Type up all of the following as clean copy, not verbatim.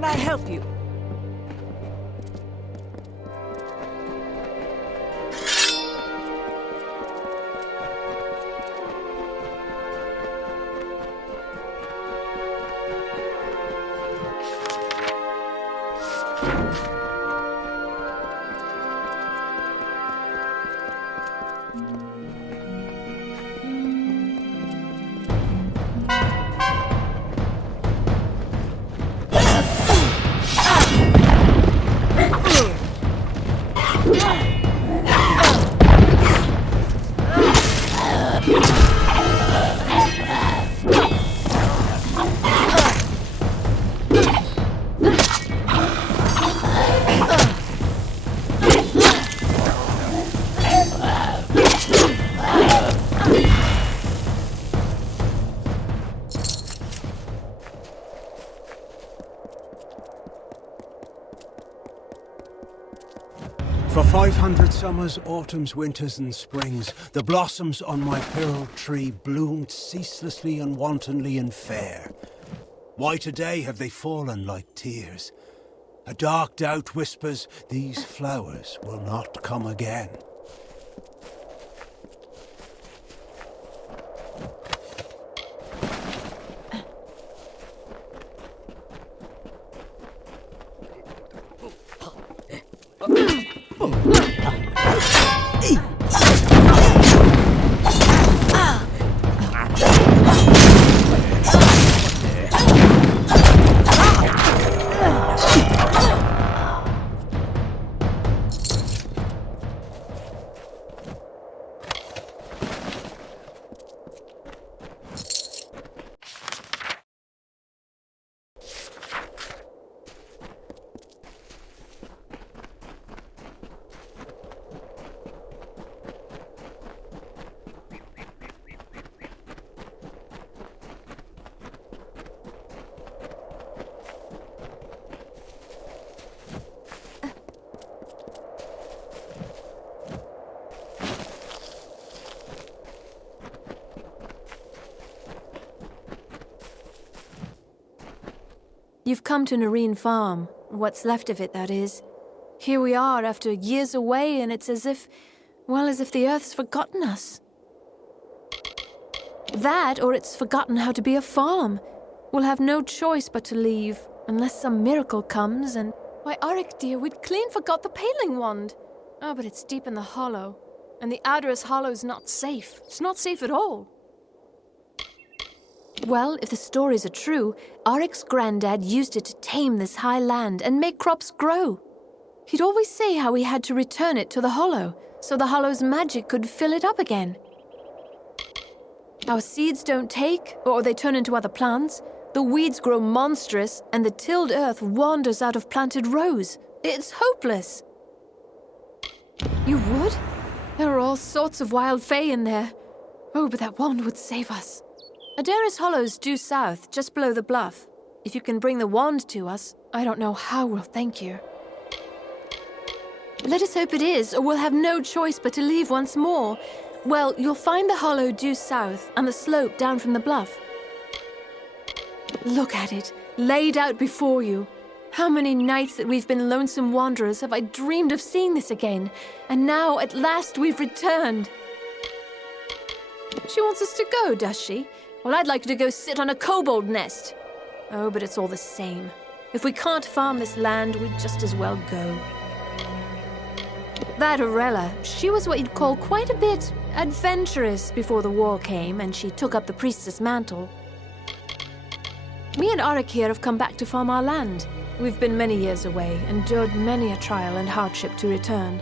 can I help you? For 500 summers, autumns, winters, and springs, the blossoms on my pearl tree bloomed ceaselessly and wantonly and fair. Why today have they fallen like tears? A dark doubt whispers, these flowers will not come again. You've come to Nareen Farm, what's left of it, that is. Here we are after years away, and it's as if the Earth's forgotten us. That, or it's forgotten how to be a farm. We'll have no choice but to leave, unless some miracle comes, and... Why, Auric dear, we'd clean forgot the paling wand. Oh, but it's deep in the hollow, and the Adder's Hollow's not safe. It's not safe at all. Well, if the stories are true, Auric's granddad used it to tame this high land and make crops grow. He'd always say how he had to return it to the hollow, so the hollow's magic could fill it up again. Our seeds don't take, or they turn into other plants. The weeds grow monstrous, and the tilled earth wanders out of planted rows. It's hopeless. You would? There are all sorts of wild fae in there. Oh, but that wand would save us. Adara's Hollow's due south, just below the bluff. If you can bring the wand to us, I don't know how we'll thank you. Let us hope it is, or we'll have no choice but to leave once more. Well, you'll find the hollow due south, and the slope down from the bluff. Look at it, laid out before you. How many nights that we've been lonesome wanderers have I dreamed of seeing this again, and now, at last, we've returned. She wants us to go, does she? Well, I'd like to go sit on a kobold nest. Oh, but it's all the same. If we can't farm this land, we'd just as well go. That Arella, she was what you'd call quite a bit adventurous before the war came and she took up the priestess mantle. Me and Auric here have come back to farm our land. We've been many years away, endured many a trial and hardship to return.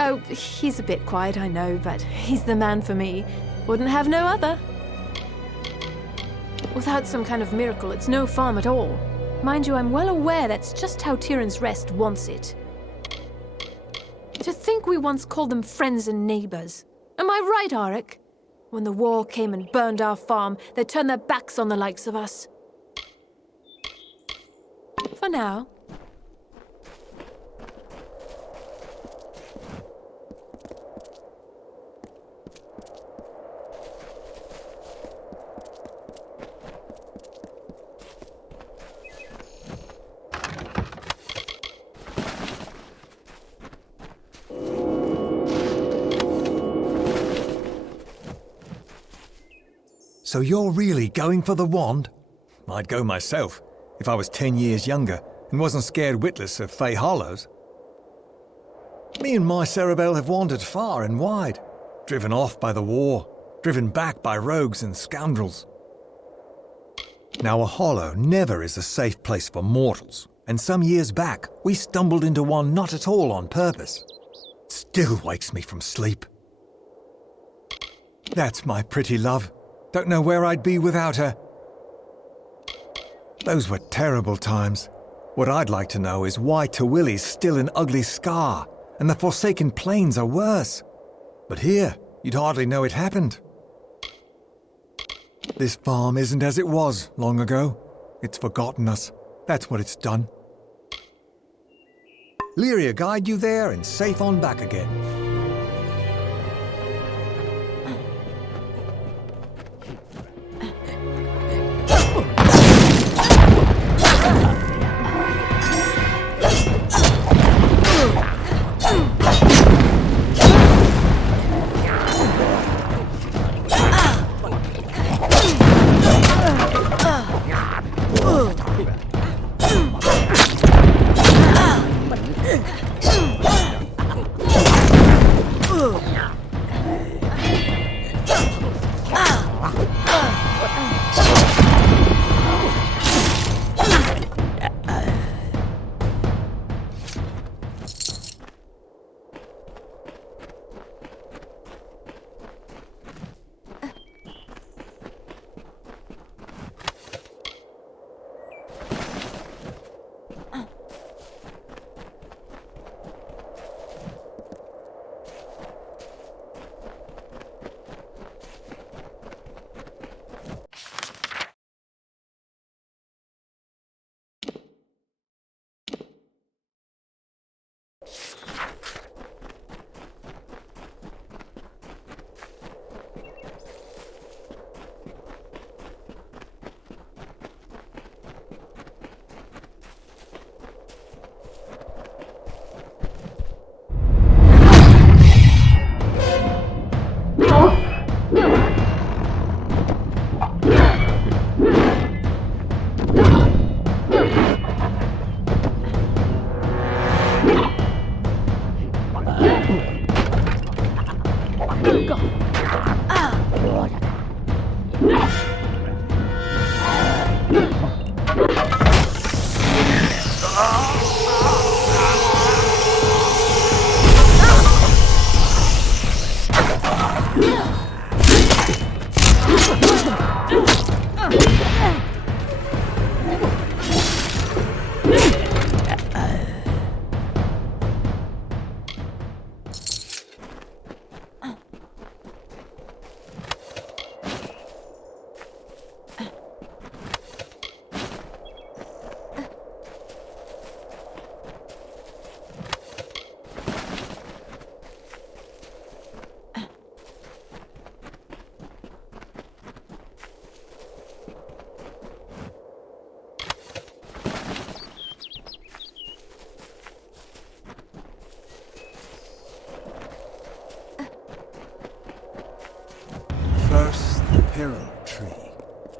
Oh, he's a bit quiet, I know, but he's the man for me. Wouldn't have no other. Without some kind of miracle, it's no farm at all. Mind you, I'm well aware that's just how Tyrann's Rest wants it. To think we once called them friends and neighbors. Am I right, Auric? When the war came and burned our farm, they turned their backs on the likes of us. For now. So you're really going for the wand? I'd go myself, if I was 10 years younger and wasn't scared witless of Fey Hollows. Me and my Cerebel have wandered far and wide, driven off by the war, driven back by rogues and scoundrels. Now a hollow never is a safe place for mortals, and some years back we stumbled into one not at all on purpose. It still wakes me from sleep. That's my pretty love. Don't know where I'd be without her. Those were terrible times. What I'd like to know is why Tawilli's still an ugly scar, and the Forsaken Plains are worse. But here, you'd hardly know it happened. This farm isn't as it was long ago. It's forgotten us. That's what it's done. Lyria guide you there and safe on back again.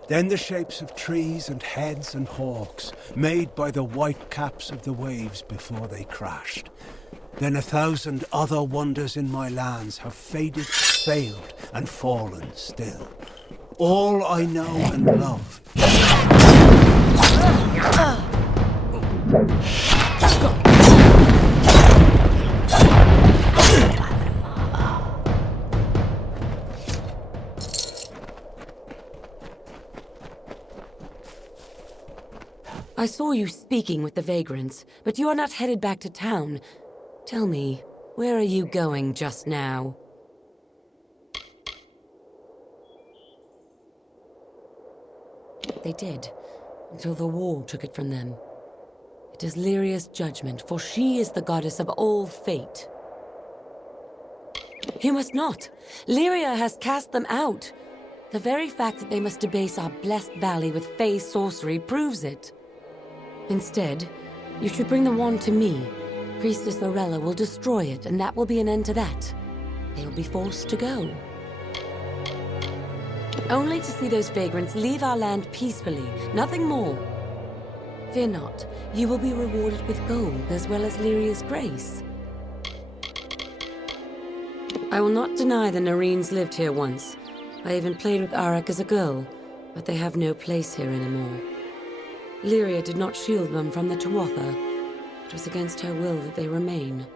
Then the shapes of trees and heads and hawks, made by the white caps of the waves before they crashed. Then 1,000 other wonders in my lands have faded, failed, and fallen still. All I know and love. I saw you speaking with the vagrants, but you are not headed back to town. Tell me, where are you going just now? They did, until the war took it from them. It is Lyria's judgment, for she is the goddess of all fate. You must not. Lyria has cast them out. The very fact that they must debase our blessed valley with Fey sorcery proves it. Instead, you should bring the wand to me. Priestess Lorella will destroy it, and that will be an end to that. They'll be forced to go. only to see those vagrants leave our land peacefully, nothing more. Fear not, you will be rewarded with gold as well as Lyria's grace. I will not deny the Nareens lived here once. I even played with Arak as a girl, but they have no place here anymore. Lyria did not shield them from the Tuatha. It was against her will that they remain.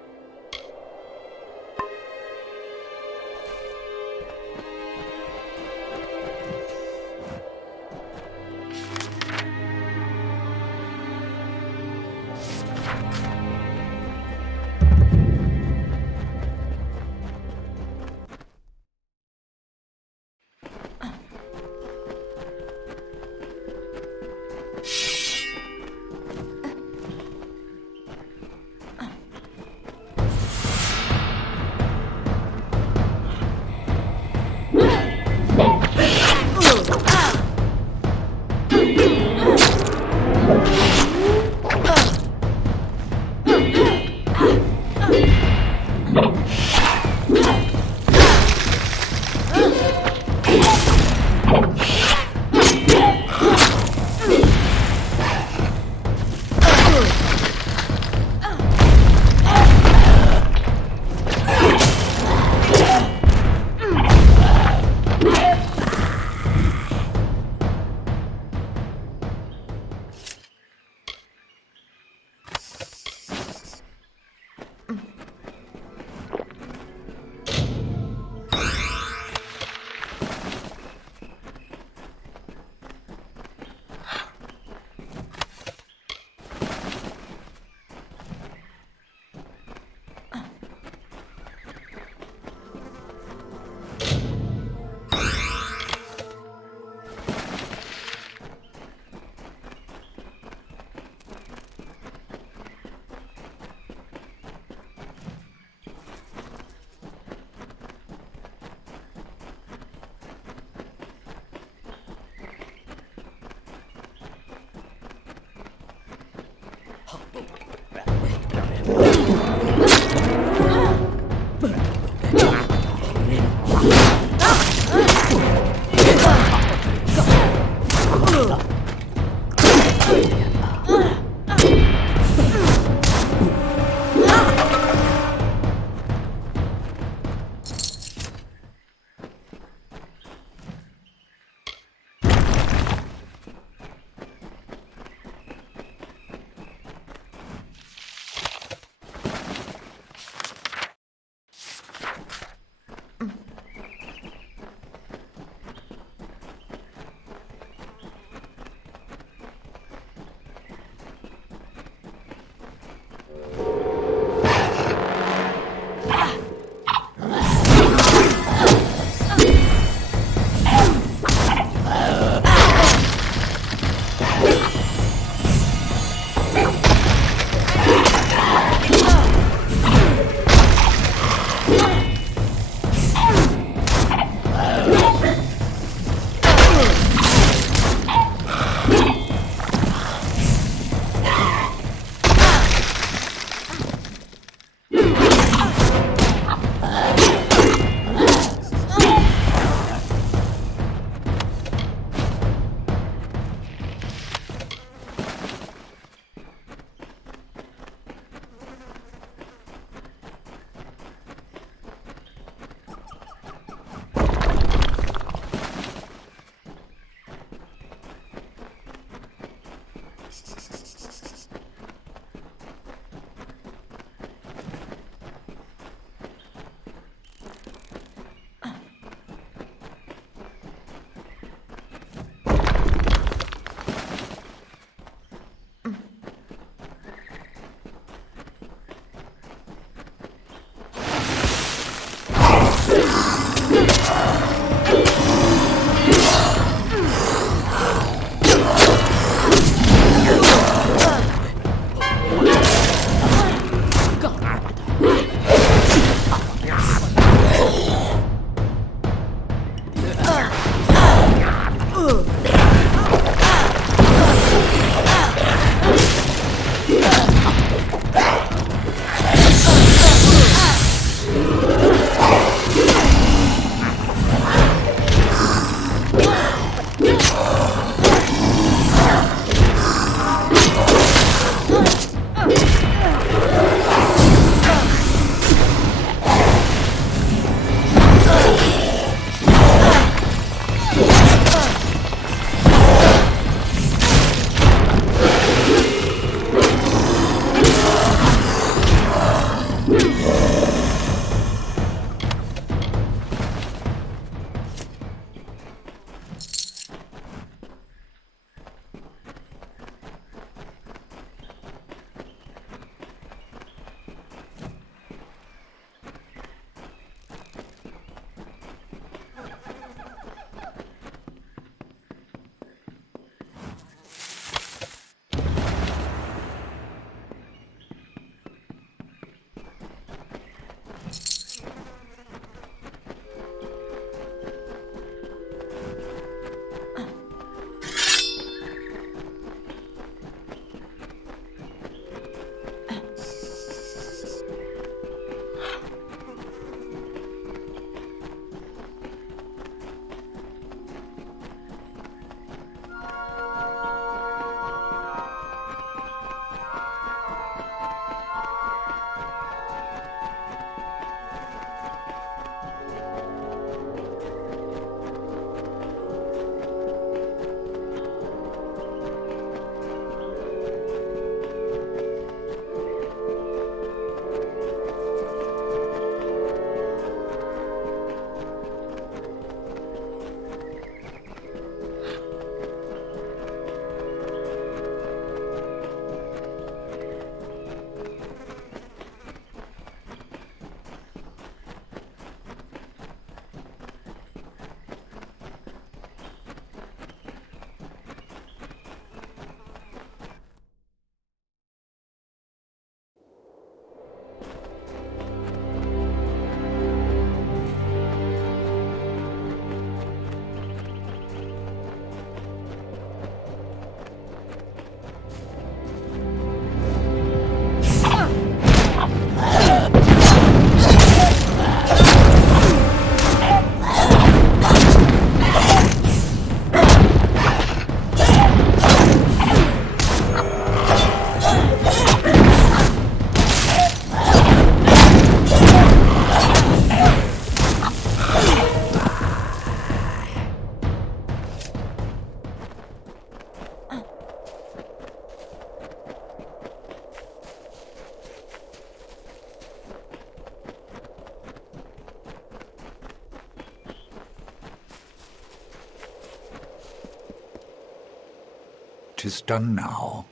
It is done now.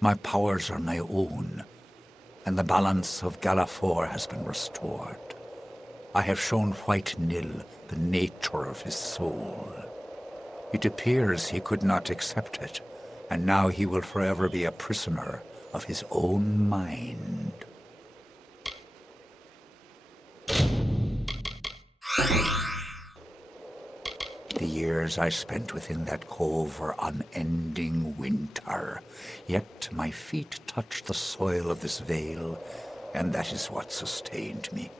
My powers are my own, and the balance of Galafor has been restored. I have shown White Nil the nature of his soul. It appears he could not accept it, and now he will forever be a prisoner of his own mind. The years I spent within that cove were unending winter, yet my feet touched the soil of this vale, and that is what sustained me.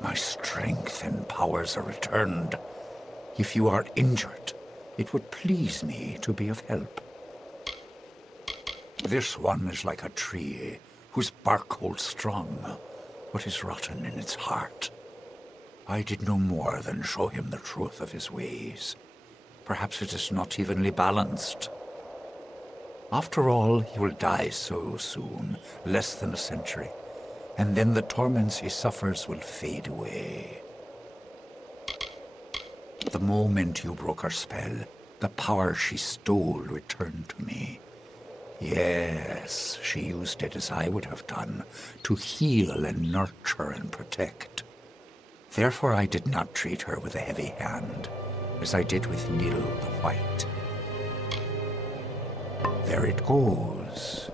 My strength and powers are returned. If you are injured, it would please me to be of help. This one is like a tree whose bark holds strong, but is rotten in its heart. I did no more than show him the truth of his ways. Perhaps it is not evenly balanced. After all, he will die so soon, less than a century, and then the torments he suffers will fade away. The moment you broke her spell, the power she stole returned to me. Yes, she used it as I would have done, to heal and nurture and protect. Therefore I did not treat her with a heavy hand, as I did with Nil the White. There it goes.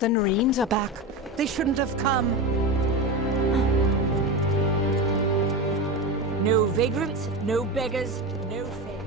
The Nareens are back. They shouldn't have come. No vagrants, no beggars, no fair.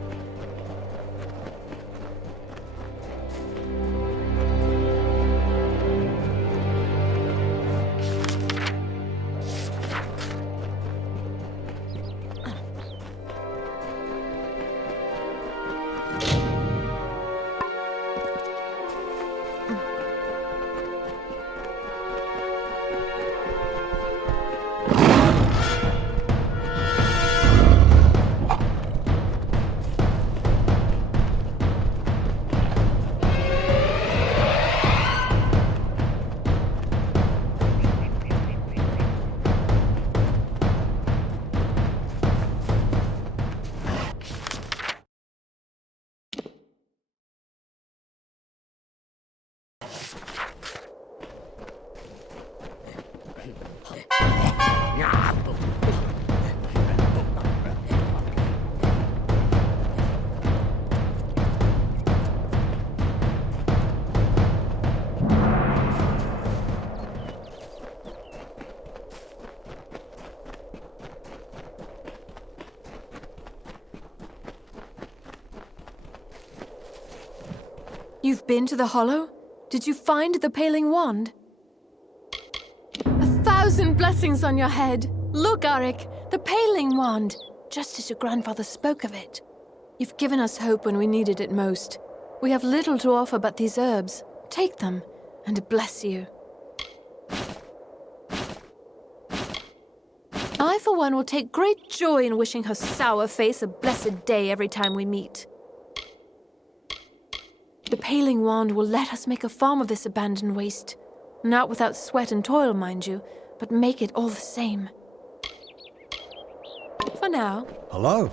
You've been to the Hollow? Did you find the Paling Wand? 1,000 blessings on your head! Look, Arik, the Paling Wand! Just as your grandfather spoke of it. You've given us hope when we needed it most. We have little to offer but these herbs. Take them, and bless you. I, for one, will take great joy in wishing her sour face a blessed day every time we meet. The Paling Wand will let us make a farm of this abandoned waste. Not without sweat and toil, mind you, but make it all the same. For now. Hello?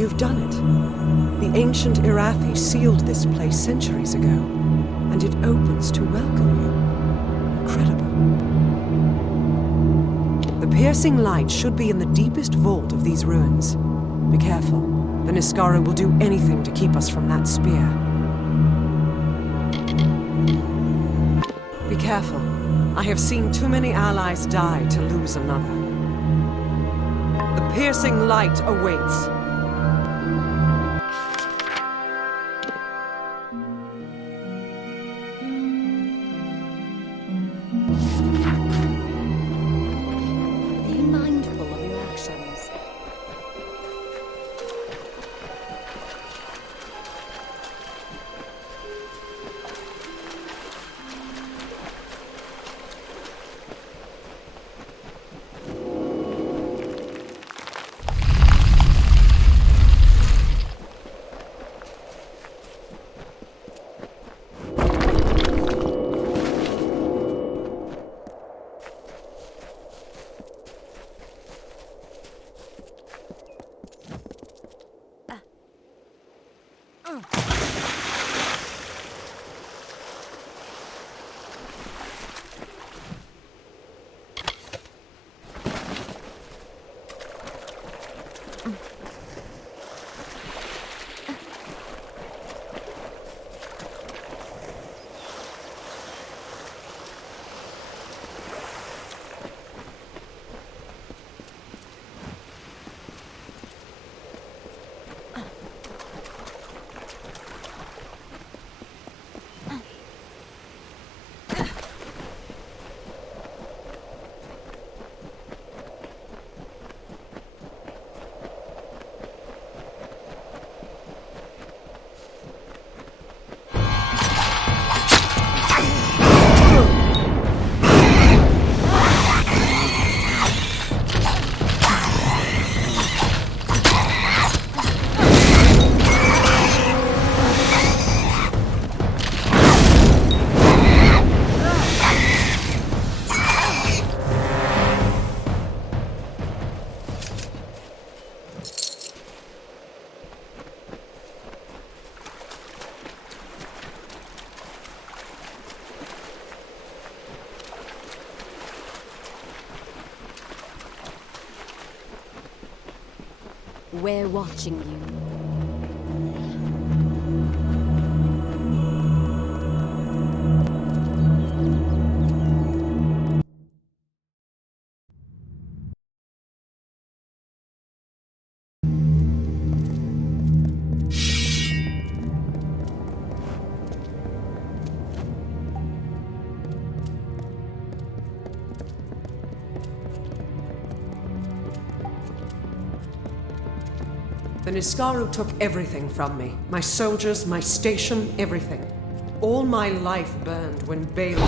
You've done it. The ancient Irathi sealed this place centuries ago, and it opens to welcome you. Incredible. The piercing light should be in the deepest vault of these ruins. Be careful. The Niskaru will do anything to keep us from that spear. Be careful. I have seen too many allies die to lose another. The piercing light awaits. Be mindful of your actions. We're watching you. The Niskaru took everything from me. My soldiers, my station, everything. All my life burned when Balin...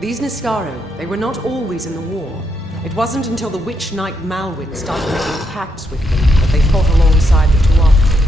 These Niskaru, they were not always in the war. It wasn't until the witch knight Malwyn started making pacts with them that they fought alongside the Tuatha.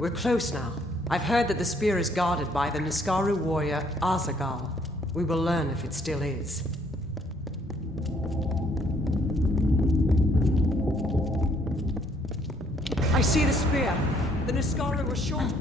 We're close now. I've heard that the spear is guarded by the Niskaru warrior Azagal. We will learn if it still is. I see the spear. The Niskara were short.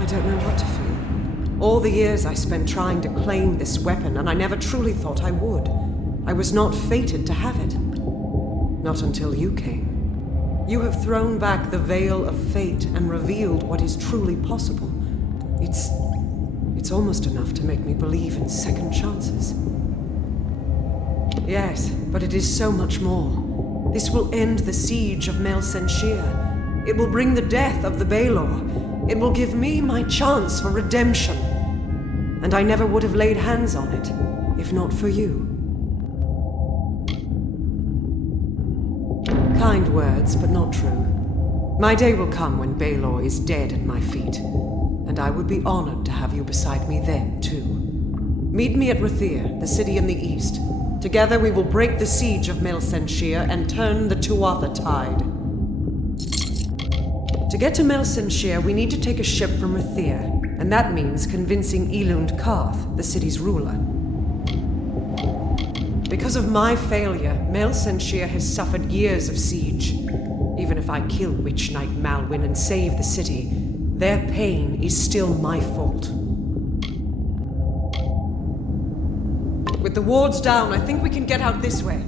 I don't know what to feel. All the years I spent trying to claim this weapon, and I never truly thought I would. I was not fated to have it. Not until you came. You have thrown back the veil of fate and revealed what is truly possible. It's almost enough to make me believe in second chances. Yes, but it is so much more. This will end the siege of Mel Senshir. It will bring the death of the Baelor. It will give me my chance for redemption. And I never would have laid hands on it, if not for you. Kind words, but not true. My day will come when Baelor is dead at my feet, and I would be honored to have you beside me then, too. Meet me at Rathir, the city in the east. Together we will break the siege of Mel Senshir and turn the Tuatha tide. To get to Mel Senshir, we need to take a ship from Rathir, and that means convincing Elund Karth, the city's ruler. Because of my failure, Mel Senshir has suffered years of siege. Even if I kill Witch Knight Malwyn and save the city, their pain is still my fault. With the wards down, I think we can get out this way.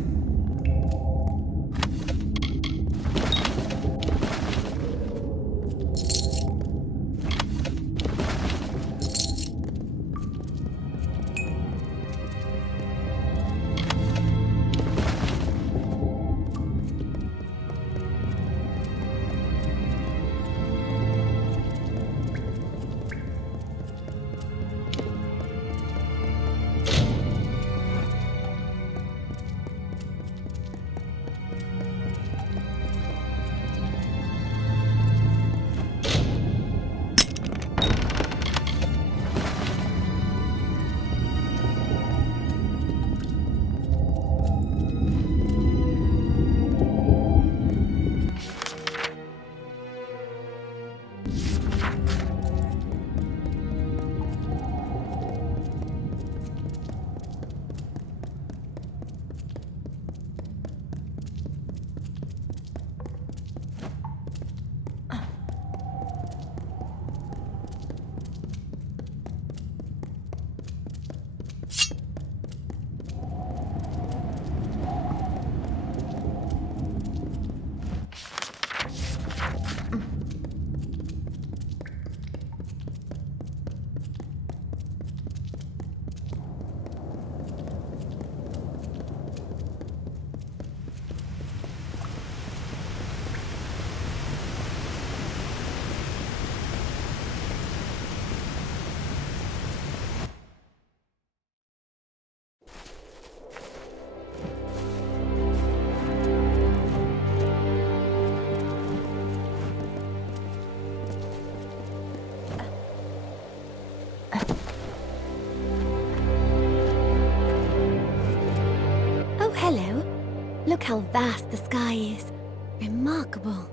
Look how vast the sky is. Remarkable.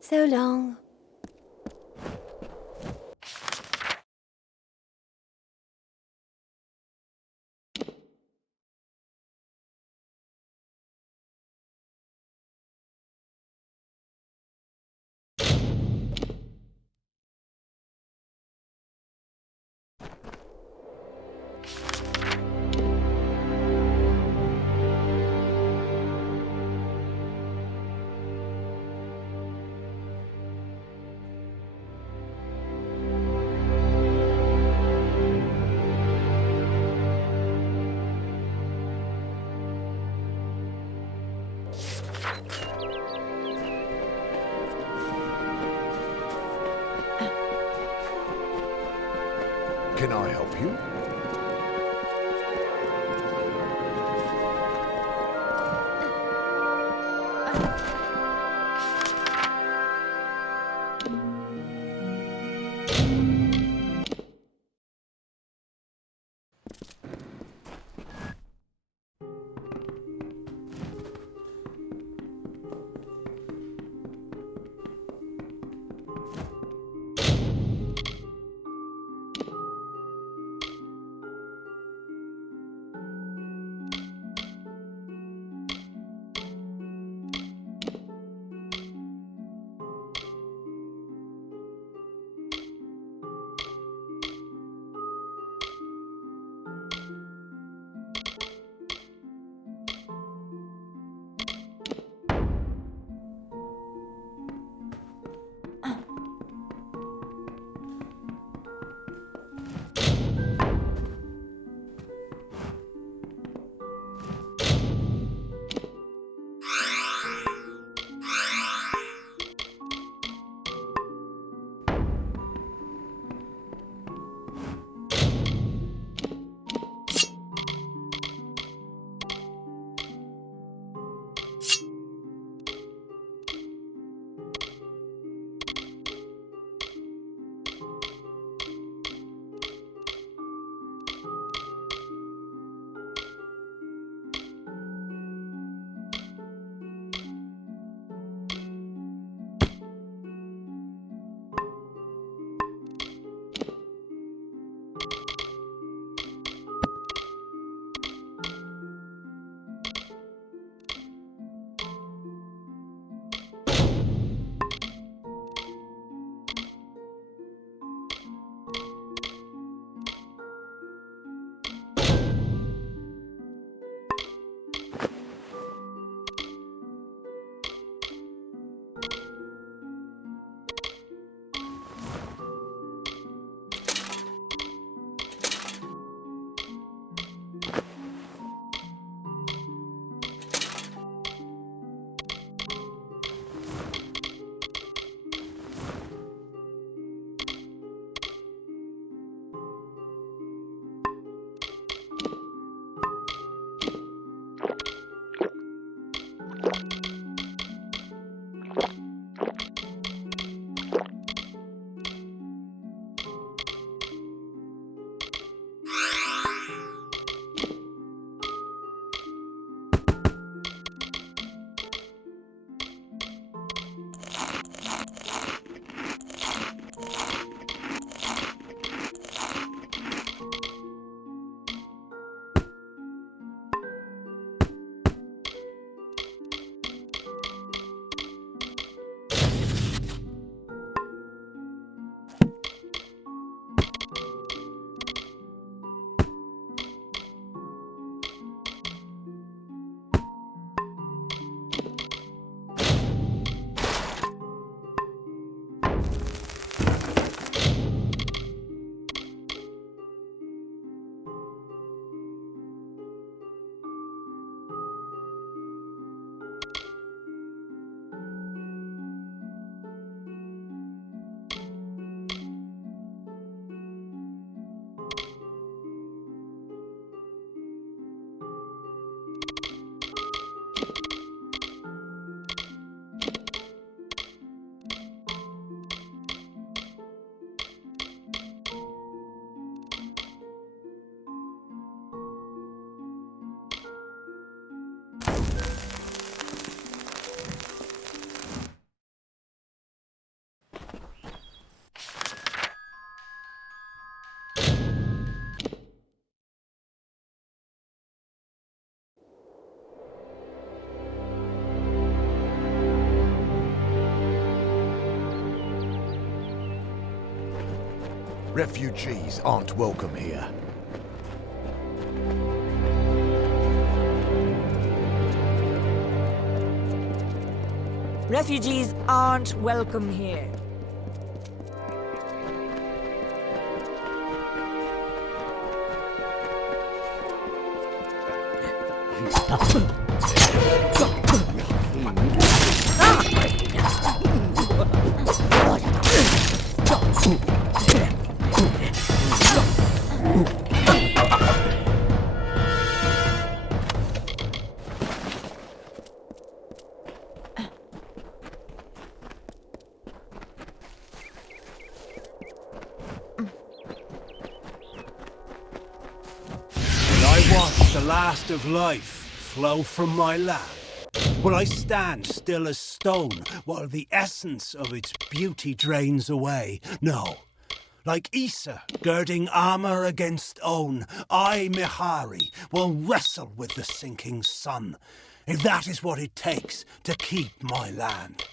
So long. Can I help you? Refugees aren't welcome here. Refugees aren't welcome here. The last of life flow from my land? Will I stand still as stone while the essence of its beauty drains away? No. Like Issa girding armor against own, I, Mihari, will wrestle with the sinking sun, if that is what it takes to keep my land.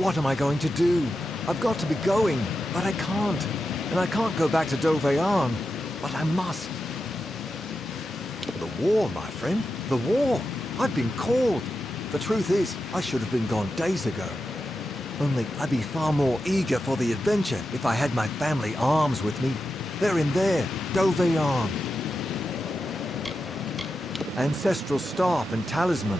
What am I going to do? I've got to be going, but I can't. And I can't go back to Doveyan, but I must. The war, my friend. The war. I've been called. The truth is, I should have been gone days ago. Only I'd be far more eager for the adventure if I had my family arms with me. They're in there, Doveyan. Ancestral staff and talisman.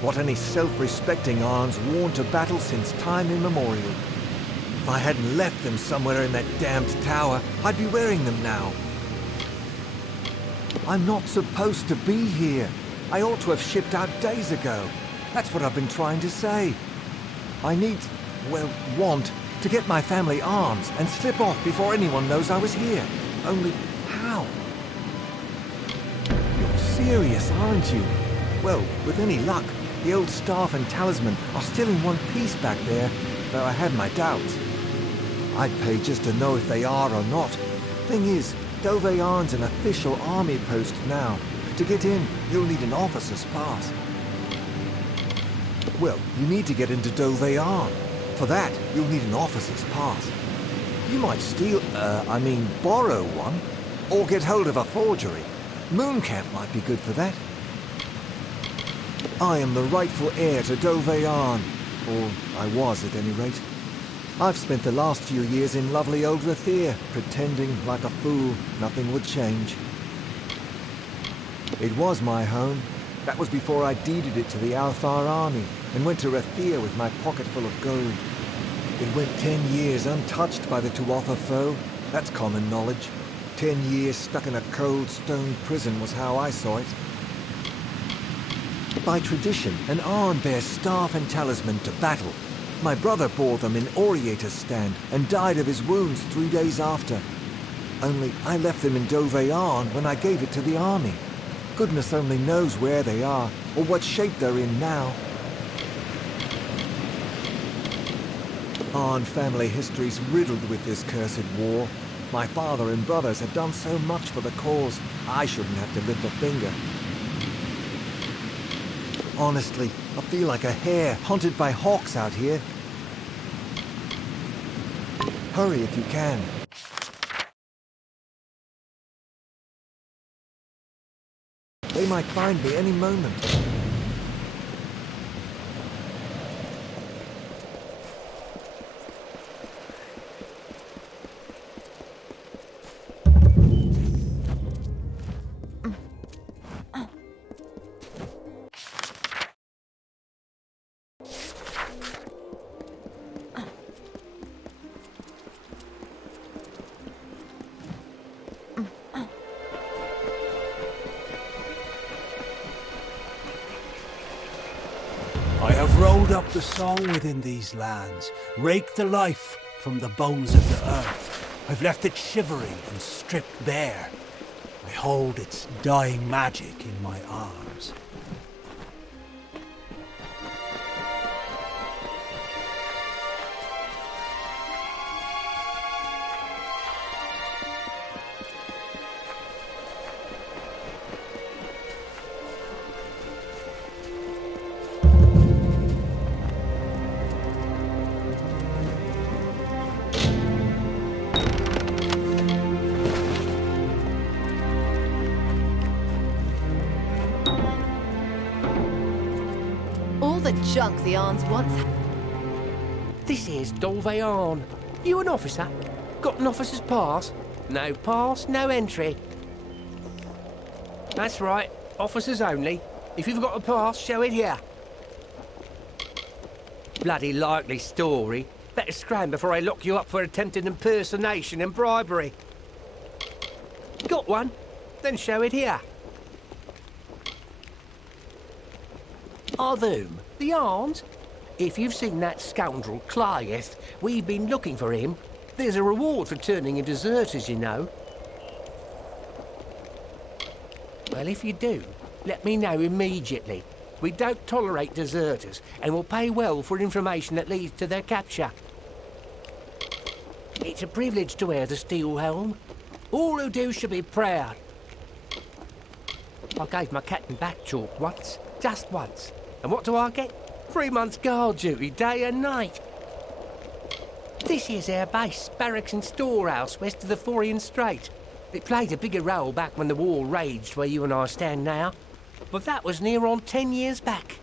What any self-respecting Arn's worn to battle since time immemorial. If I hadn't left them somewhere in that damned tower, I'd be wearing them now. I'm not supposed to be here. I ought to have shipped out days ago. That's what I've been trying to say. I need, well, want to get my family arms and slip off before anyone knows I was here. Only how? You're serious, aren't you? Well, with any luck, the old staff and talisman are still in one piece back there, though I had my doubts. I'd pay just to know if they are or not. Thing is, Doveyan's an official army post now. To get in, you'll need an officer's pass. Well, you need to get into Doveyan. For that, you'll need an officer's pass. You might borrow one, or get hold of a forgery. Mooncamp might be good for that. I am the rightful heir to Doveyan, or I was at any rate. I've spent the last few years in lovely old Rathir, pretending like a fool nothing would change. It was my home. That was before I deeded it to the Althar army and went to Rathir with my pocket full of gold. It went 10 years untouched by the Tuatha foe. That's common knowledge. 10 years stuck in a cold stone prison was how I saw it. By tradition, an Arn bears staff and talisman to battle. My brother bore them in Oriator's stand and died of his wounds 3 days after. Only I left them in Doveyan when I gave it to the army. Goodness only knows where they are, or what shape they're in now. Arn family history's riddled with this cursed war. My father and brothers have done so much for the cause, I shouldn't have to lift a finger. Honestly, I feel like a hare hunted by hawks out here. Hurry if you can. They might find me any moment. I have rolled up the song within these lands, raked the life from the bones of the earth. I've left it shivering and stripped bare. I hold its dying magic in my arms. The junk the Arns once had. This here's Doveyan. You an officer? Got an officer's pass? No pass, no entry. That's right, officers only. If you've got a pass, show it here. Bloody likely story. Better scram before I lock you up for attempted impersonation and bribery. Got one? Then show it here. Of whom? The Arns? If you've seen that scoundrel Clieth, we've been looking for him. There's a reward for turning in deserters, you know. Well, if you do, let me know immediately. We don't tolerate deserters, and we'll pay well for information that leads to their capture. It's a privilege to wear the steel helm. All who do should be proud. I gave my captain back chalk once, just once. And what do I get? 3 months guard duty, day and night. This here's our base, barracks and storehouse west of the Forian Strait. It played a bigger role back when the war raged where you and I stand now. But that was near on 10 years back.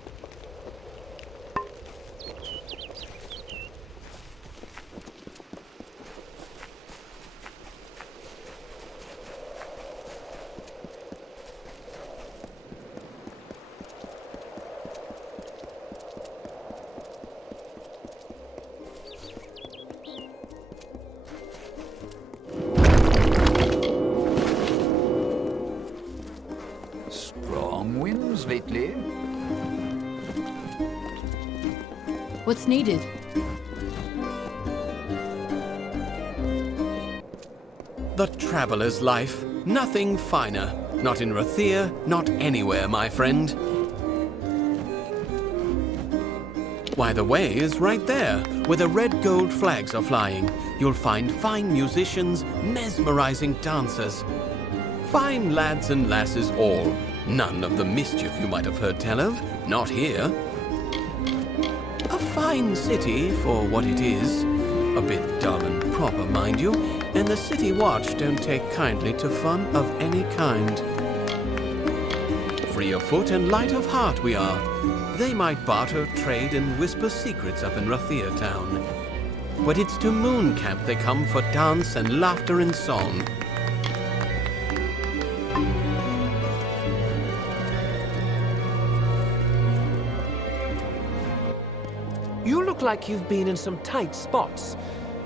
What's needed? The traveler's life. Nothing finer. Not in Rathir, not anywhere, my friend. Why, the way is right there, where the red gold flags are flying. You'll find fine musicians, mesmerizing dancers. Fine lads and lasses all. None of the mischief you might have heard tell of. Not here. A fine city for what it is. A bit dull and proper, mind you, and the city watch don't take kindly to fun of any kind. Free of foot and light of heart we are. They might barter, trade, and whisper secrets up in Rathir town. But it's to Moon Camp they come for dance and laughter and song. You look like you've been in some tight spots.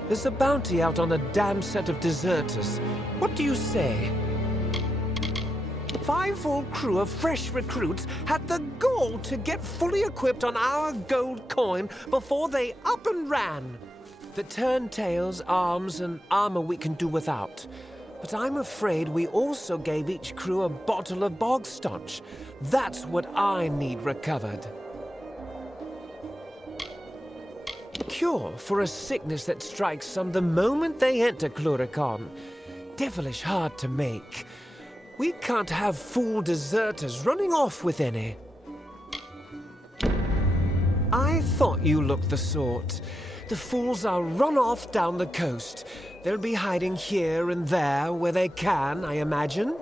There's a bounty out on a damn set of deserters. What do you say? 5 full crew of fresh recruits had the gall to get fully equipped on our gold coin before they up and ran. The turntails, arms, and armor we can do without. But I'm afraid we also gave each crew a bottle of bog staunch. That's what I need recovered. Cure for a sickness that strikes some the moment they enter Cluricon. Devilish hard to make. We can't have fool deserters running off with any. I thought you looked the sort. The fools are run off down the coast. They'll be hiding here and there where they can, I imagine.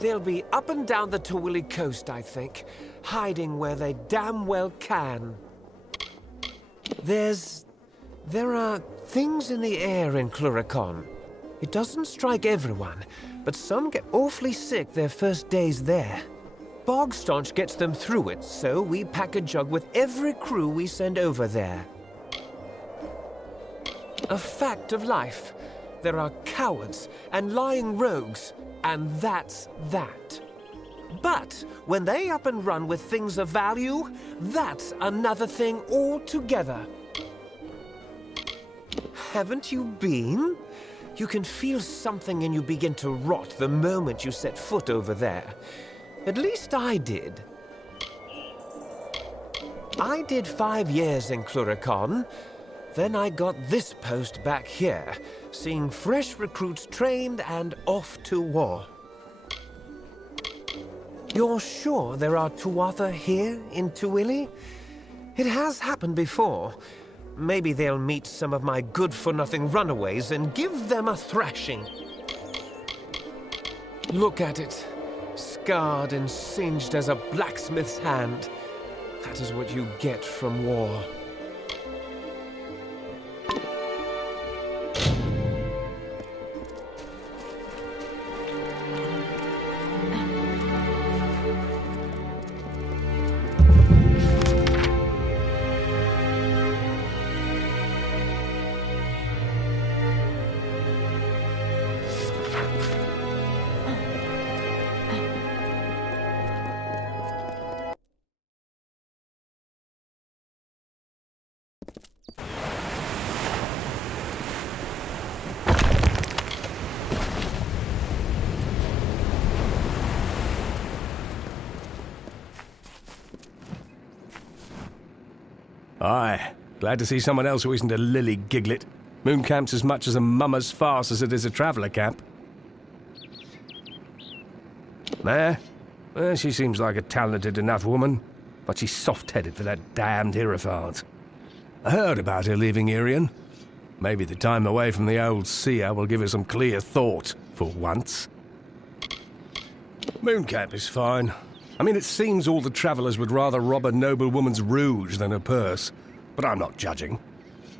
They'll be up and down the Tawili coast, I think, hiding where they damn well can. There are things in the air in Cluricon. It doesn't strike everyone, but some get awfully sick their first days there. Bog staunch gets them through it, so we pack a jug with every crew we send over there. A fact of life. There are cowards and lying rogues, and that's that. But when they up and run with things of value, that's another thing altogether. Haven't you been? You can feel something and you begin to rot the moment you set foot over there. At least I did. I did 5 years in Cluricon. Then I got this post back here, seeing fresh recruits trained and off to war. You're sure there are Tuatha here in Tawili? It has happened before. Maybe they'll meet some of my good-for-nothing runaways and give them a thrashing. Look at it. Scarred and singed as a blacksmith's hand. That is what you get from war. Aye, glad to see someone else who isn't a lily giglet. Moon Camp's as much as a mummer's farce as it is a traveller camp. There? Well, she seems like a talented enough woman, but she's soft-headed for that damned Hierophant. I heard about her leaving Irion. Maybe the time away from the old seer will give her some clear thought, for once. Moon Camp is fine. I mean, it seems all the travellers would rather rob a noble woman's rouge than her purse, but I'm not judging.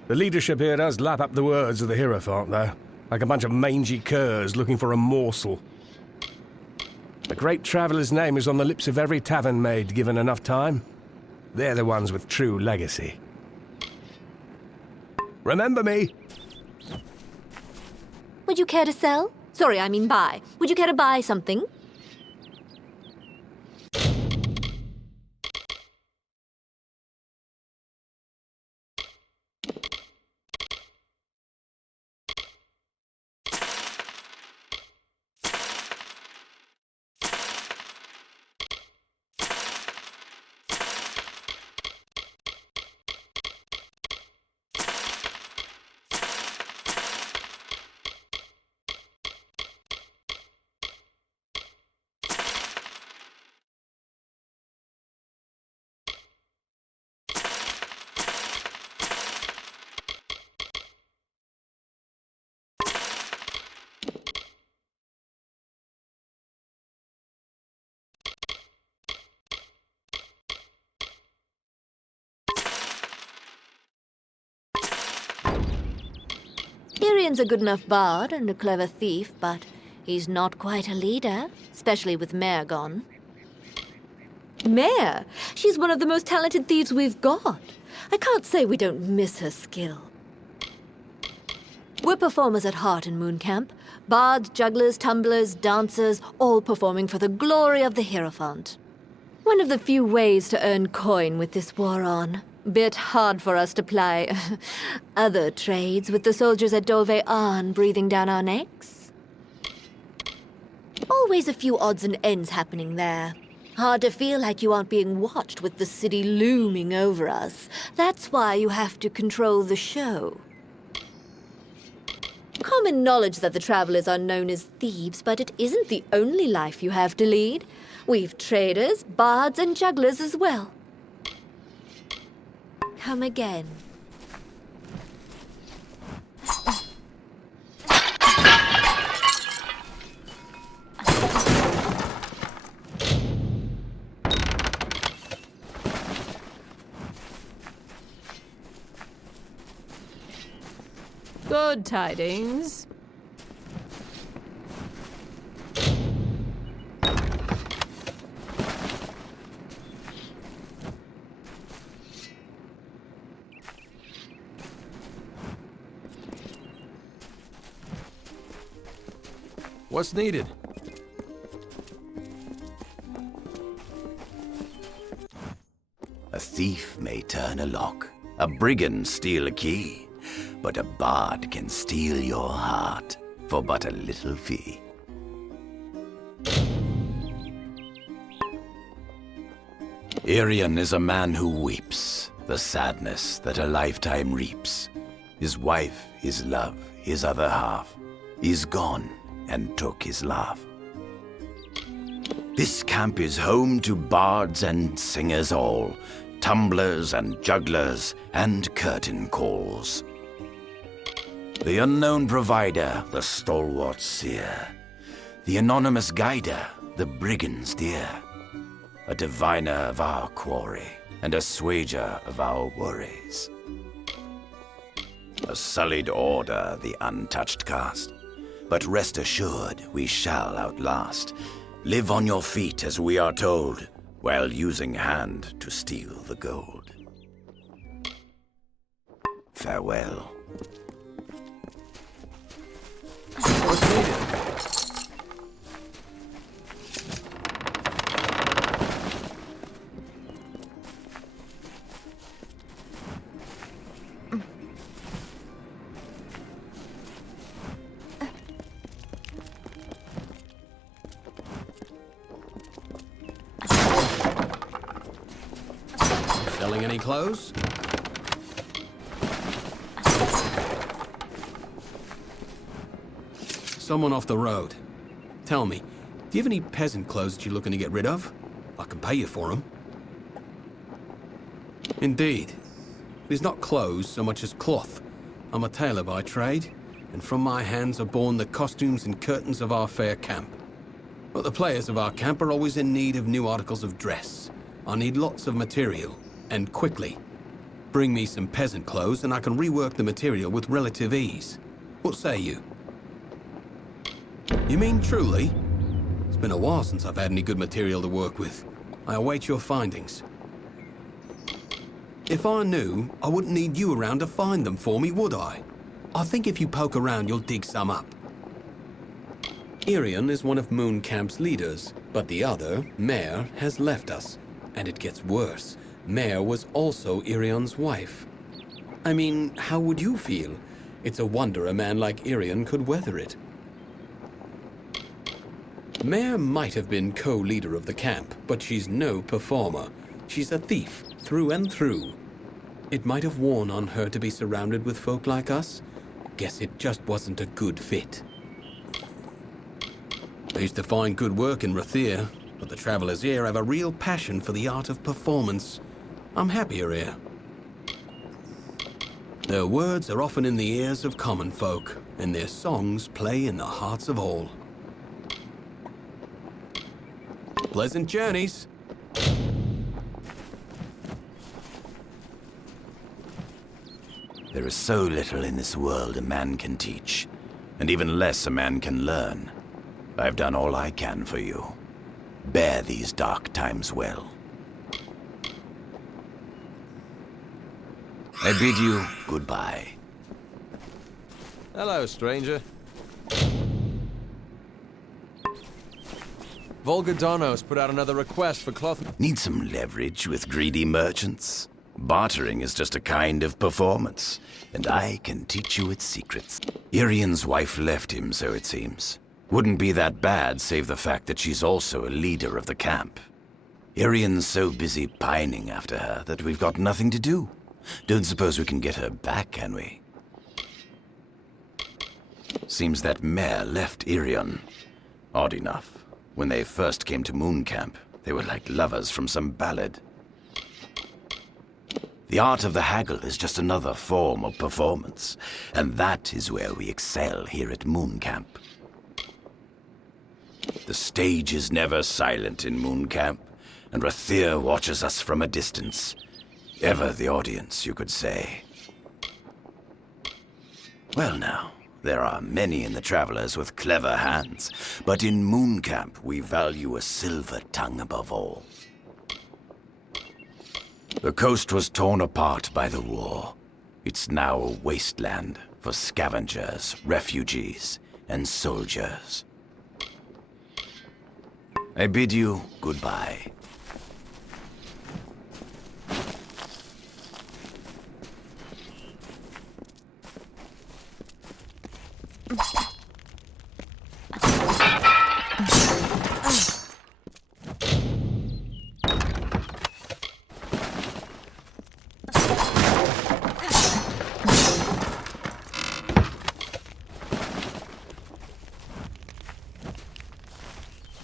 The leadership here does lap up the words of the Hierophant, though, like a bunch of mangy curs looking for a morsel. The great traveller's name is on the lips of every tavern maid given enough time. They're the ones with true legacy. Remember me! Would you care to sell? Sorry, I mean buy. Would you care to buy something? Tyrion's a good enough bard and a clever thief, but he's not quite a leader, especially with Mare gone. Mare? She's one of the most talented thieves we've got. I can't say we don't miss her skill. We're performers at heart in Moon Camp. Bards, jugglers, tumblers, dancers, all performing for the glory of the Hierophant. One of the few ways to earn coin with this war on. Bit hard for us to ply other trades with the soldiers at Dolve Arn breathing down our necks. Always a few odds and ends happening there. Hard to feel like you aren't being watched with the city looming over us. That's why you have to control the show. Common knowledge that the travelers are known as thieves, but it isn't the only life you have to lead. We've traders, bards, and jugglers as well. Come again. Good tidings. What's needed? A thief may turn a lock, a brigand steal a key, but a bard can steal your heart for but a little fee. Irion is a man who weeps the sadness that a lifetime reaps. His wife, his love, his other half, is gone and took his laugh. This camp is home to bards and singers all, tumblers and jugglers and curtain calls. The unknown provider, the stalwart seer, the anonymous guider, the brigand's dear, a diviner of our quarry and assuager of our worries. A sullied order, the untouched caste, but rest assured we shall outlast. Live on your feet as we are told, while using hand to steal the gold. Farewell. What's needed? Selling any clothes? Someone off the road. Tell me, do you have any peasant clothes that you're looking to get rid of? I can pay you for them. Indeed. It is not clothes so much as cloth. I'm a tailor by trade, and from my hands are born the costumes and curtains of our fair camp. But the players of our camp are always in need of new articles of dress. I need lots of material, and quickly. Bring me some peasant clothes and I can rework the material with relative ease. What say you? You mean truly? It's been a while since I've had any good material to work with. I await your findings. If I knew, I wouldn't need you around to find them for me, would I? I think if you poke around, you'll dig some up. Irion is one of Moon Camp's leaders, but the other, Mare, has left us. And it gets worse. Mare was also Irion's wife. I mean, how would you feel? It's a wonder a man like Irion could weather it. Mare might have been co-leader of the camp, but she's no performer. She's a thief, through and through. It might have worn on her to be surrounded with folk like us. Guess it just wasn't a good fit. I used to find good work in Rathir, but the travelers here have a real passion for the art of performance. I'm happier here. Their words are often in the ears of common folk, and their songs play in the hearts of all. Pleasant journeys. There is so little in this world a man can teach, and even less a man can learn. I've done all I can for you. Bear these dark times well. I bid you goodbye. Hello, stranger. Volgodanos put out another request for cloth. Need some leverage with greedy merchants? Bartering is just a kind of performance, and I can teach you its secrets. Irian's wife left him, so it seems. Wouldn't be that bad, save the fact that she's also a leader of the camp. Irian's so busy pining after her that we've got nothing to do. Don't suppose we can get her back, can we? Seems that mare left Irion. Odd enough. When they first came to Moon Camp, they were like lovers from some ballad. The art of the haggle is just another form of performance, and that is where we excel here at Moon Camp. The stage is never silent in Moon Camp, and Rathir watches us from a distance. Ever the audience, you could say. Well now, there are many in the Travelers with clever hands, but in Moon Camp we value a silver tongue above all. The coast was torn apart by the war. It's now a wasteland for scavengers, refugees, and soldiers. I bid you goodbye.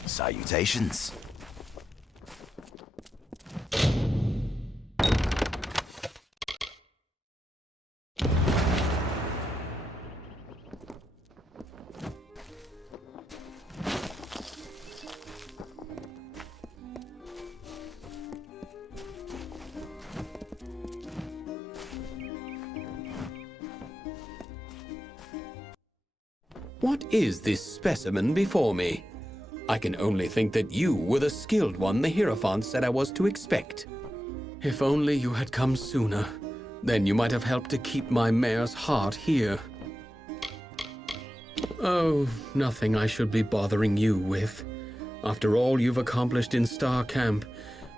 Salutations. What is this specimen before me? I can only think that you were the skilled one the Hierophant said I was to expect. If only you had come sooner, then you might have helped to keep my mare's heart here. Oh, nothing I should be bothering you with. After all you've accomplished in Star Camp,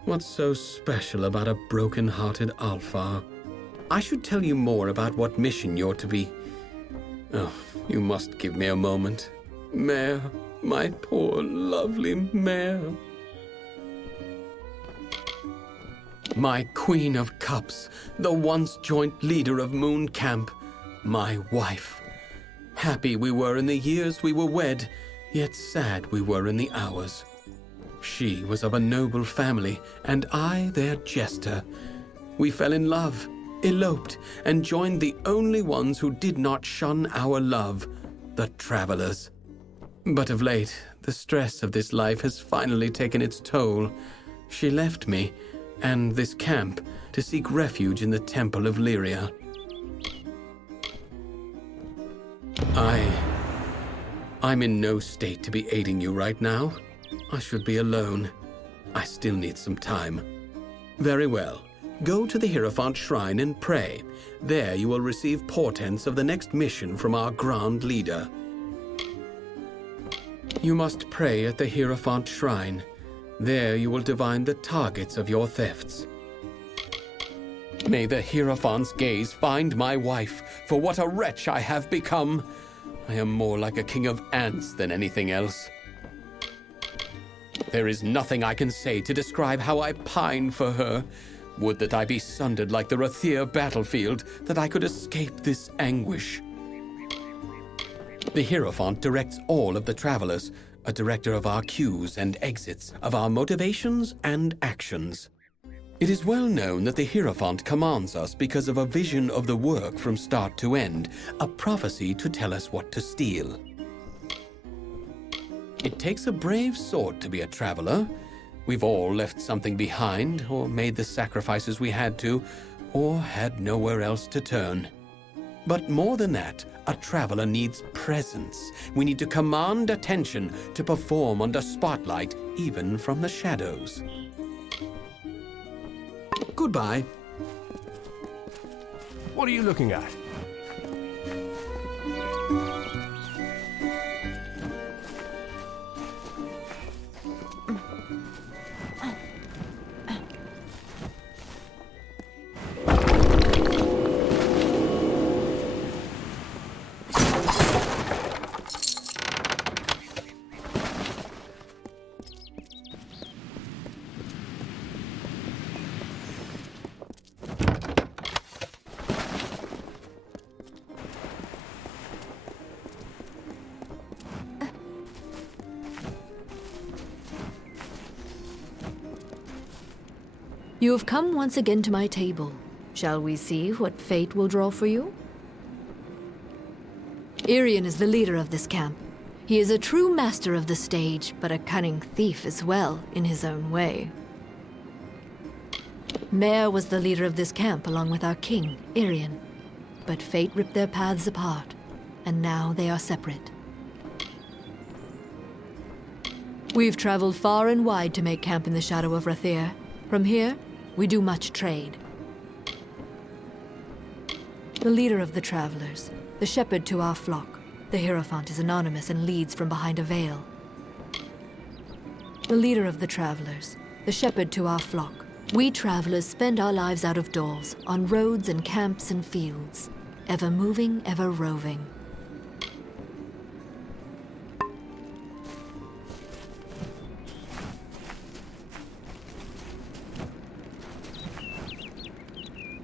what's so special about a broken-hearted Alpha? I should tell you more about what mission you're to be. Oh, you must give me a moment. Mare, my poor, lovely mare. My Queen of Cups, the once joint leader of Moon Camp, my wife. Happy we were in the years we were wed, yet sad we were in the hours. She was of a noble family, and I their jester. We fell in love, eloped, and joined the only ones who did not shun our love, the Travelers. But of late, the stress of this life has finally taken its toll. She left me, and this camp, to seek refuge in the Temple of Lyria. I'm in no state to be aiding you right now. I should be alone. I still need some time. Very well. Go to the Hierophant Shrine and pray. There you will receive portents of the next mission from our Grand Leader. You must pray at the Hierophant Shrine. There you will divine the targets of your thefts. May the Hierophant's gaze find my wife, for what a wretch I have become. I am more like a king of ants than anything else. There is nothing I can say to describe how I pine for her. Would that I be sundered like the Rathir battlefield, that I could escape this anguish. The Hierophant directs all of the Travelers, a director of our queues and exits, of our motivations and actions. It is well known that the Hierophant commands us because of a vision of the work from start to end, a prophecy to tell us what to steal. It takes a brave sort to be a traveler. We've all left something behind, or made the sacrifices we had to, or had nowhere else to turn. But more than that, a traveler needs presence. We need to command attention to perform under spotlight, even from the shadows. Goodbye. What are you looking at? You have come once again to my table. Shall we see what fate will draw for you? Irian is the leader of this camp. He is a true master of the stage, but a cunning thief as well, in his own way. Mare was the leader of this camp along with our king, Irian. But fate ripped their paths apart, and now they are separate. We've traveled far and wide to make camp in the shadow of Rathir. From here, we do much trade. The leader of the travelers, the shepherd to our flock. The Hierophant is anonymous and leads from behind a veil. The leader of the travelers, the shepherd to our flock. We travelers spend our lives out of doors, on roads and camps and fields, ever moving, ever roving.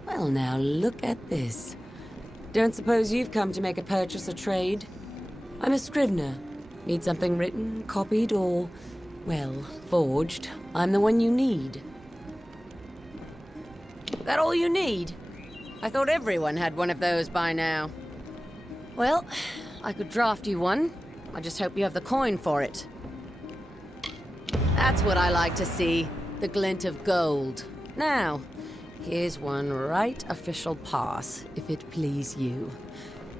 Well, now look at this. Don't suppose you've come to make a purchase or trade? I'm a scrivener. Need something written, copied, or, well, forged. I'm the one you need. That all you need? I thought everyone had one of those by now. Well, I could draft you one. I just hope you have the coin for it. That's what I like to see. The glint of gold. Now, here's one right official pass, if it please you.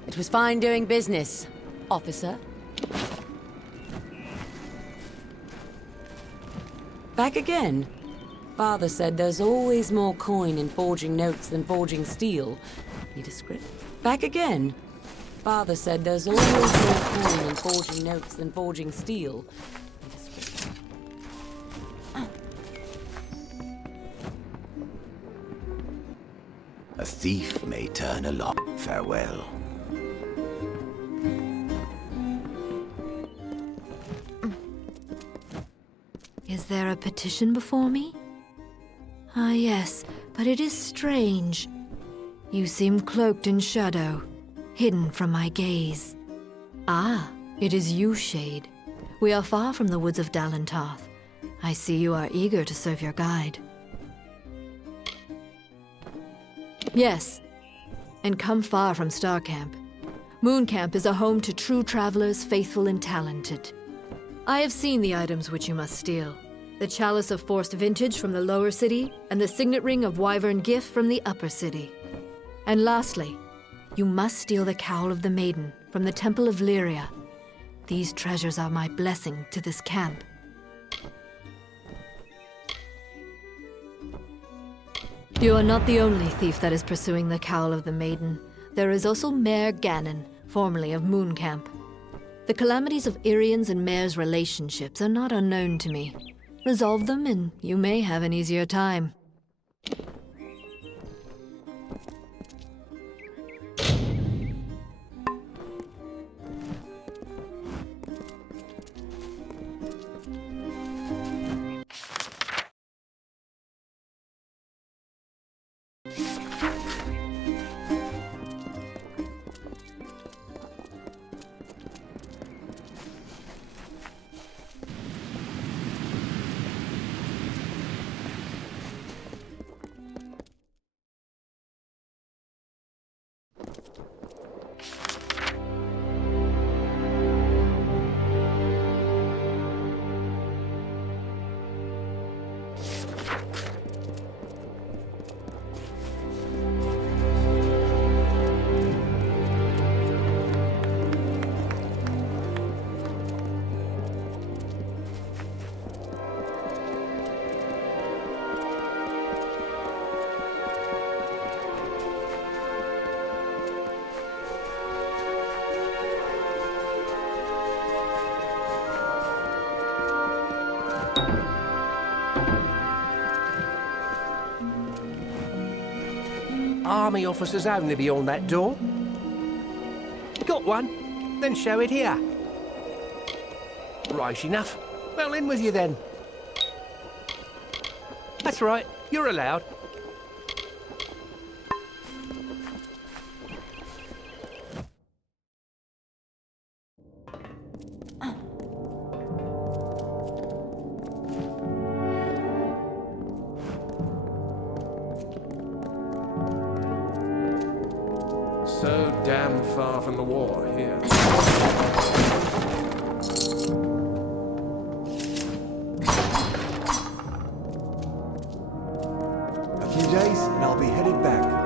It was fine doing business, officer. Back again? Father said there's always more coin in forging notes than forging steel. Need a script? Back again? Father said there's always more coin in forging notes than forging steel. Need a script? A thief may turn a lock. Farewell. Is there a petition before me? Ah, yes, but it is strange. You seem cloaked in shadow, hidden from my gaze. Ah, it is you, Shade. We are far from the woods of Dalentarth. I see you are eager to serve your guide. Yes, and come far from Starcamp. Mooncamp is a home to true travelers, faithful and talented. I have seen the items which you must steal. The chalice of forced vintage from the lower city, and the signet ring of wyvern gift from the upper city. And lastly, you must steal the cowl of the maiden from the temple of Lyria. These treasures are my blessing to this camp. You are not the only thief that is pursuing the cowl of the maiden. There is also Mayor Ganon, formerly of Mooncamp. The calamities of Irian's and Mare's relationships are not unknown to me. Resolve them and you may have an easier time. army officers only beyond that door. Got one? Then show it here. Right enough. Well, in with you then. That's right, you're allowed. So damn far from the war here. A few days, and I'll be headed back.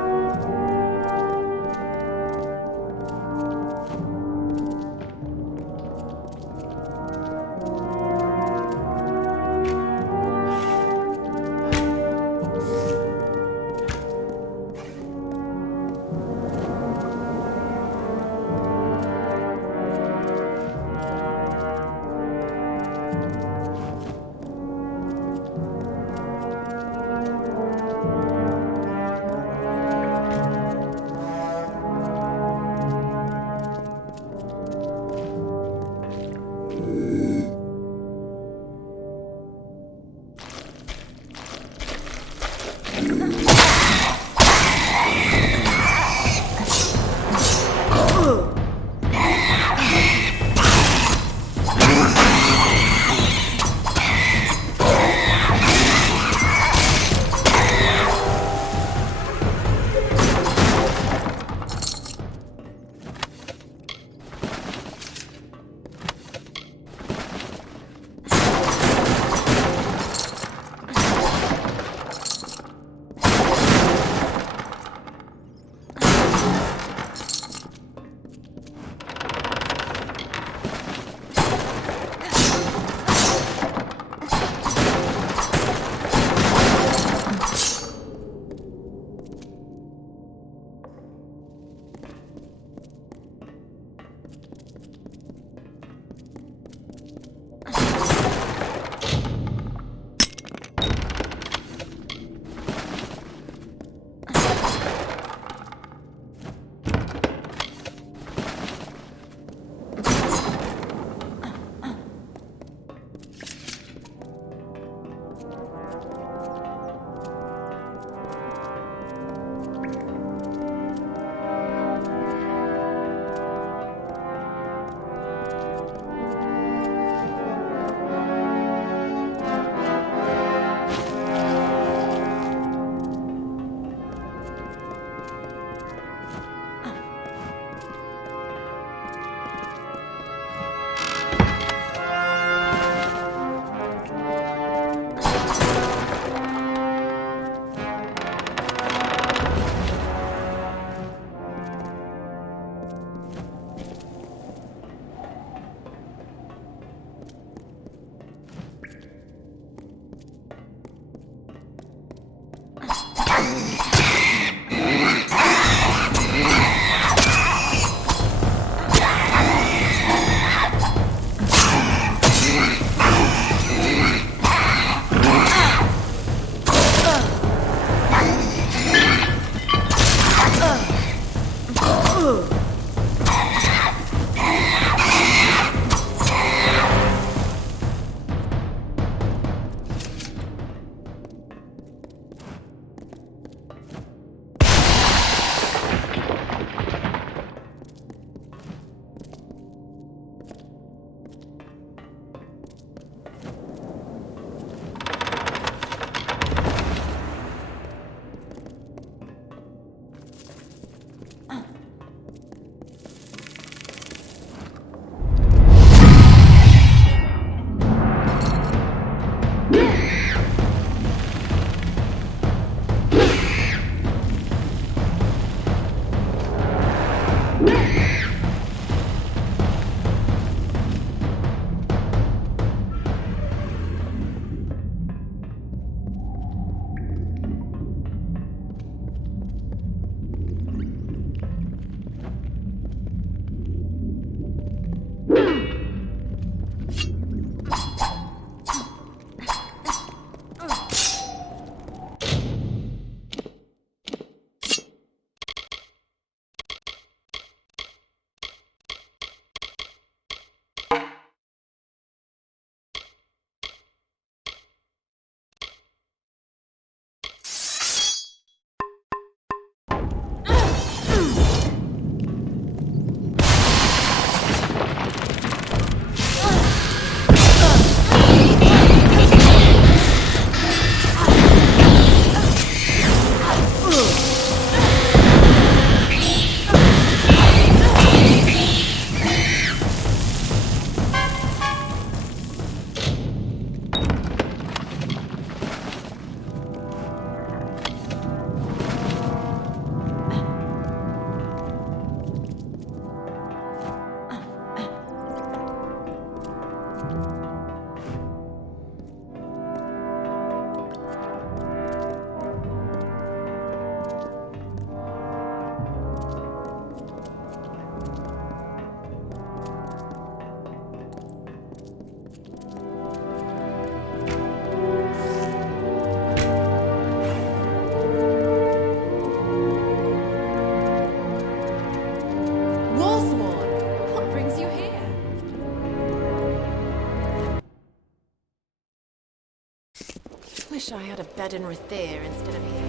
wish I had a bed in Rathir instead of here.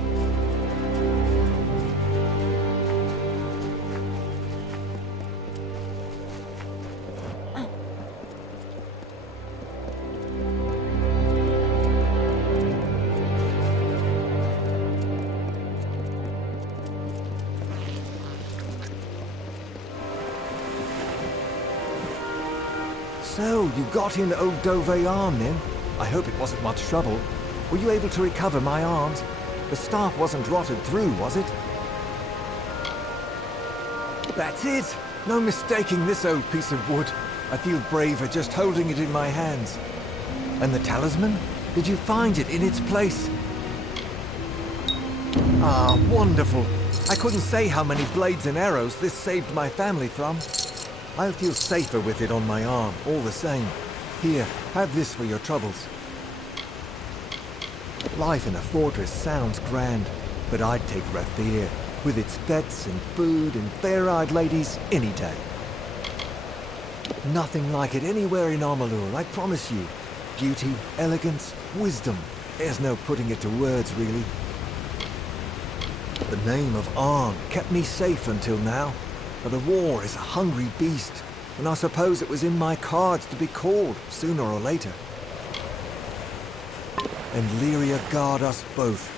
So, you got in old Dove arm then? I hope it wasn't much trouble. Were you able to recover my arms? The staff wasn't rotted through, was it? That's it! No mistaking this old piece of wood. I feel braver just holding it in my hands. And the talisman? Did you find it in its place? Ah, wonderful. I couldn't say how many blades and arrows this saved my family from. I'll feel safer with it on my arm, all the same. Here, have this for your troubles. Life in a fortress sounds grand, but I'd take Rathir, with its pets and food and fair-eyed ladies, any day. Nothing like it anywhere in Amalur, I promise you. Beauty, elegance, wisdom. There's no putting it to words, really. The name of Arn kept me safe until now. But the war is a hungry beast, and I suppose it was in my cards to be called, sooner or later. And Lyria guard us both.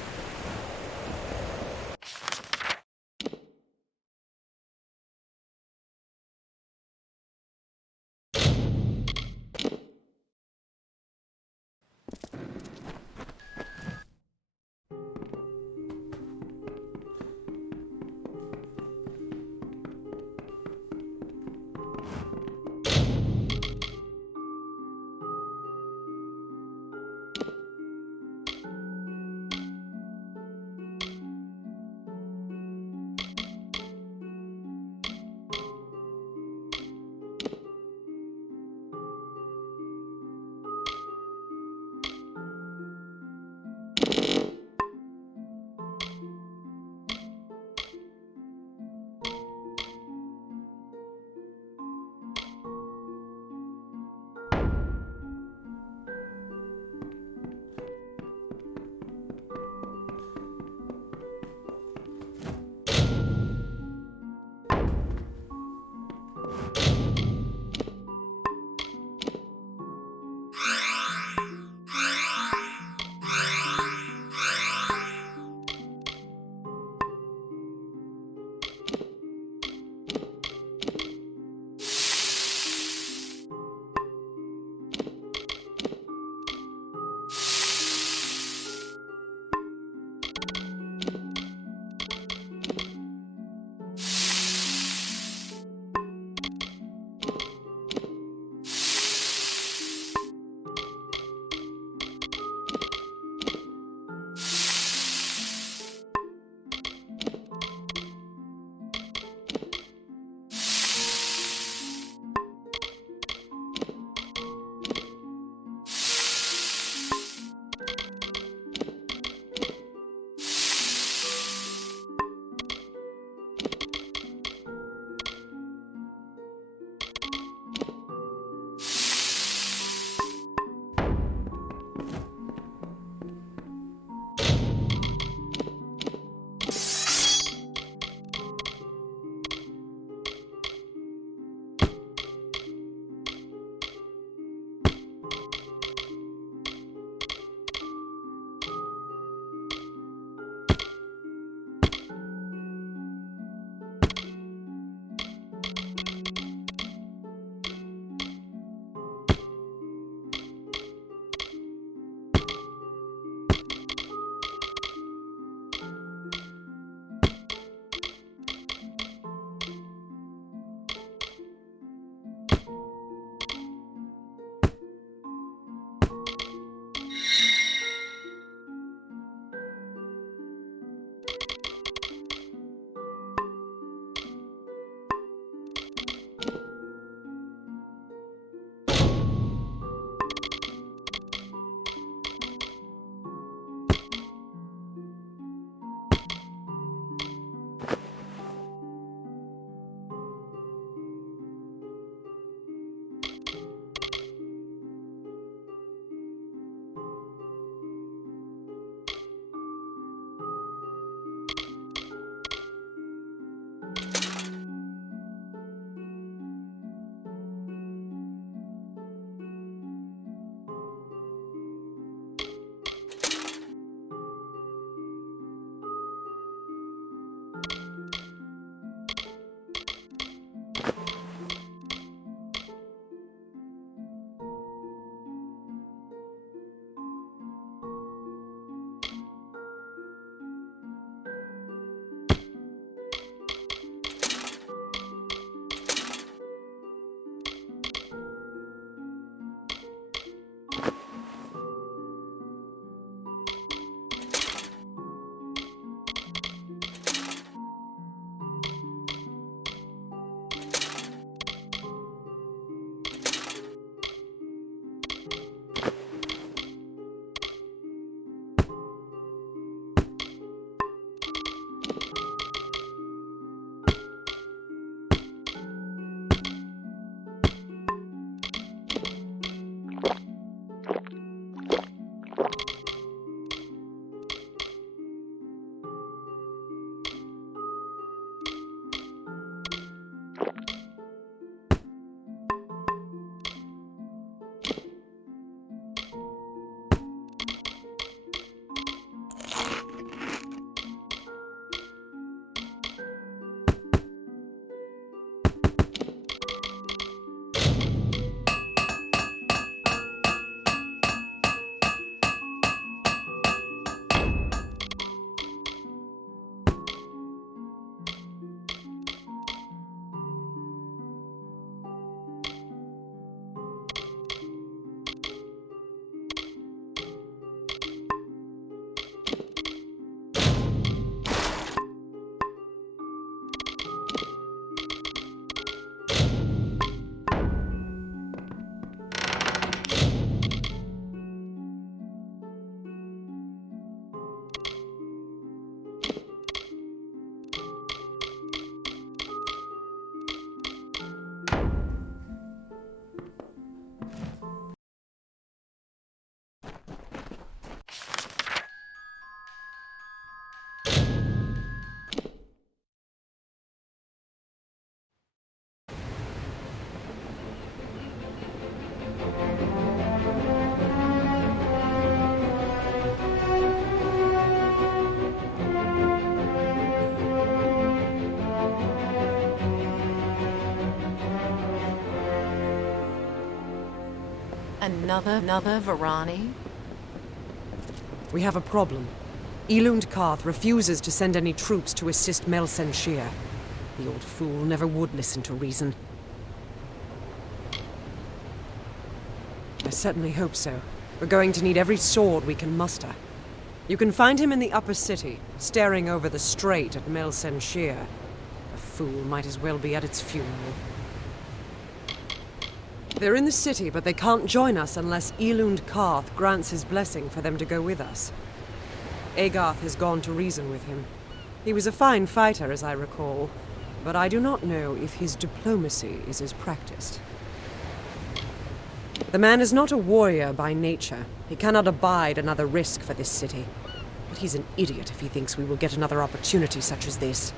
Another Varani? We have a problem. Elund Karth refuses to send any troops to assist Melsen Shir. The old fool never would listen to reason. I certainly hope so. We're going to need every sword we can muster. You can find him in the upper city, staring over the strait at Melsen Shir. The fool might as well be at its funeral. They're in the city, but they can't join us unless Elund Karth grants his blessing for them to go with us. Agarth has gone to reason with him. He was a fine fighter, as I recall, but I do not know if his diplomacy is as practiced. The man is not a warrior by nature. He cannot abide another risk for this city. But he's an idiot if he thinks we will get another opportunity such as this.